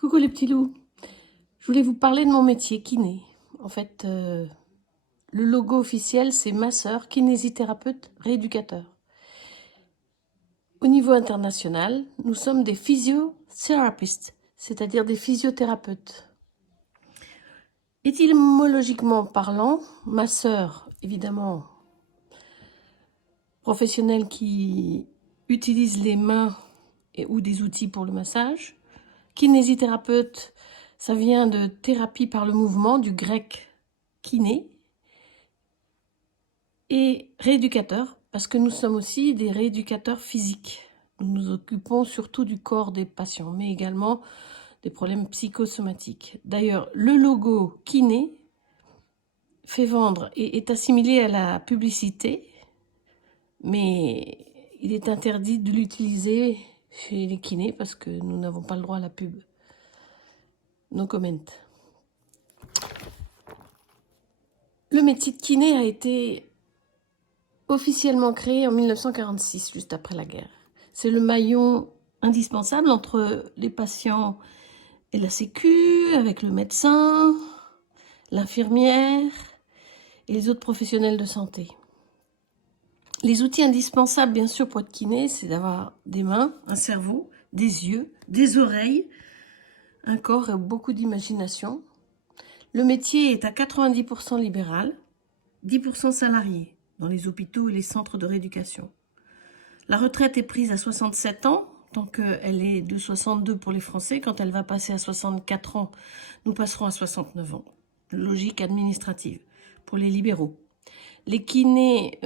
Coucou les petits loups, je voulais vous parler de mon métier, kiné. En fait, le logo officiel, c'est masseur, kinésithérapeute, rééducateur. Au niveau international, nous sommes des physiothérapeutes, c'est-à-dire des physiothérapeutes. Étymologiquement parlant, masseur, évidemment, professionnel qui utilise les mains ou des outils pour le massage. Kinésithérapeute, ça vient de thérapie par le mouvement, du grec kiné. Et rééducateur, parce que nous sommes aussi des rééducateurs physiques. Nous nous occupons surtout du corps des patients, mais également des problèmes psychosomatiques. D'ailleurs, le logo kiné fait vendre et est assimilé à la publicité, mais il est interdit de l'utiliser chez les kinés parce que nous n'avons pas le droit à la pub. No comment. Le métier de kiné a été officiellement créé en 1946, juste après la guerre. C'est le maillon indispensable entre les patients et la sécu, avec le médecin, l'infirmière et les autres professionnels de santé. Les outils indispensables, bien sûr, pour être kiné, c'est d'avoir des mains, un cerveau, des yeux, des oreilles, un corps et beaucoup d'imagination. Le métier est à 90% libéral, 10% salarié dans les hôpitaux et les centres de rééducation. La retraite est prise à 67 ans, tant qu'elle est de 62 pour les Français. Quand elle va passer à 64 ans, nous passerons à 69 ans. Logique administrative pour les libéraux. Les kinés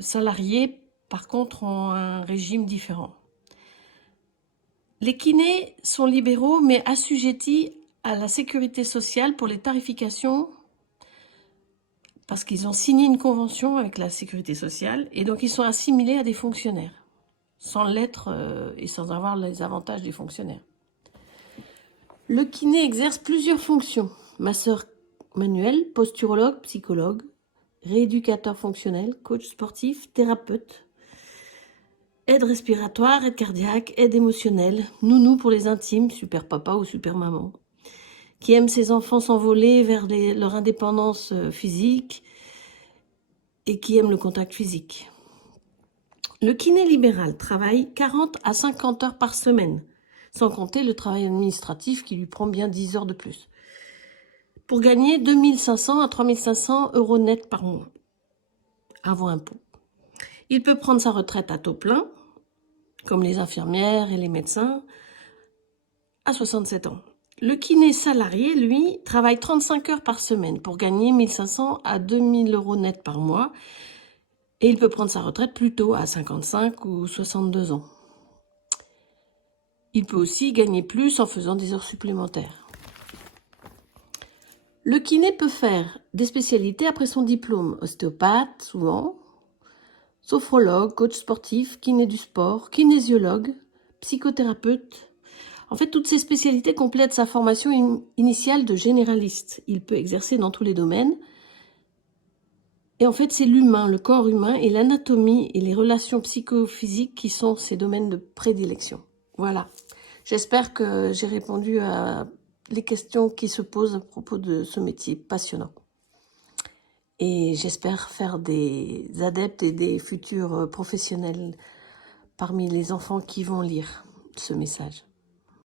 salariés, par contre, ont un régime différent. Les kinés sont libéraux, mais assujettis à la sécurité sociale pour les tarifications parce qu'ils ont signé une convention avec la sécurité sociale et donc ils sont assimilés à des fonctionnaires, sans l'être et sans avoir les avantages des fonctionnaires. Le kiné exerce plusieurs fonctions. Masseur manuel, posturologue, psychologue, rééducateur fonctionnel, coach sportif, thérapeute, aide respiratoire, aide cardiaque, aide émotionnelle, nounou pour les intimes, super papa ou super maman, qui aime ses enfants s'envoler vers leur indépendance physique et qui aime le contact physique. Le kiné libéral travaille 40 à 50 heures par semaine, sans compter le travail administratif qui lui prend bien 10 heures de plus, pour gagner 2500 à 3500 euros net par mois, avant impôt. Il peut prendre sa retraite à taux plein, comme les infirmières et les médecins, à 67 ans. Le kiné salarié, lui, travaille 35 heures par semaine pour gagner 1500 à 2000 euros net par mois, et il peut prendre sa retraite plus tôt, à 55 ou 62 ans. Il peut aussi gagner plus en faisant des heures supplémentaires. Le kiné peut faire des spécialités après son diplôme. Ostéopathe, souvent, sophrologue, coach sportif, kiné du sport, kinésiologue, psychothérapeute. En fait, toutes ces spécialités complètent sa formation initiale de généraliste. Il peut exercer dans tous les domaines. Et en fait, c'est l'humain, le corps humain et l'anatomie et les relations psychophysiques qui sont ses domaines de prédilection. Voilà. J'espère que j'ai répondu à les questions qui se posent à propos de ce métier passionnant. Et j'espère faire des adeptes et des futurs professionnels parmi les enfants qui vont lire ce message.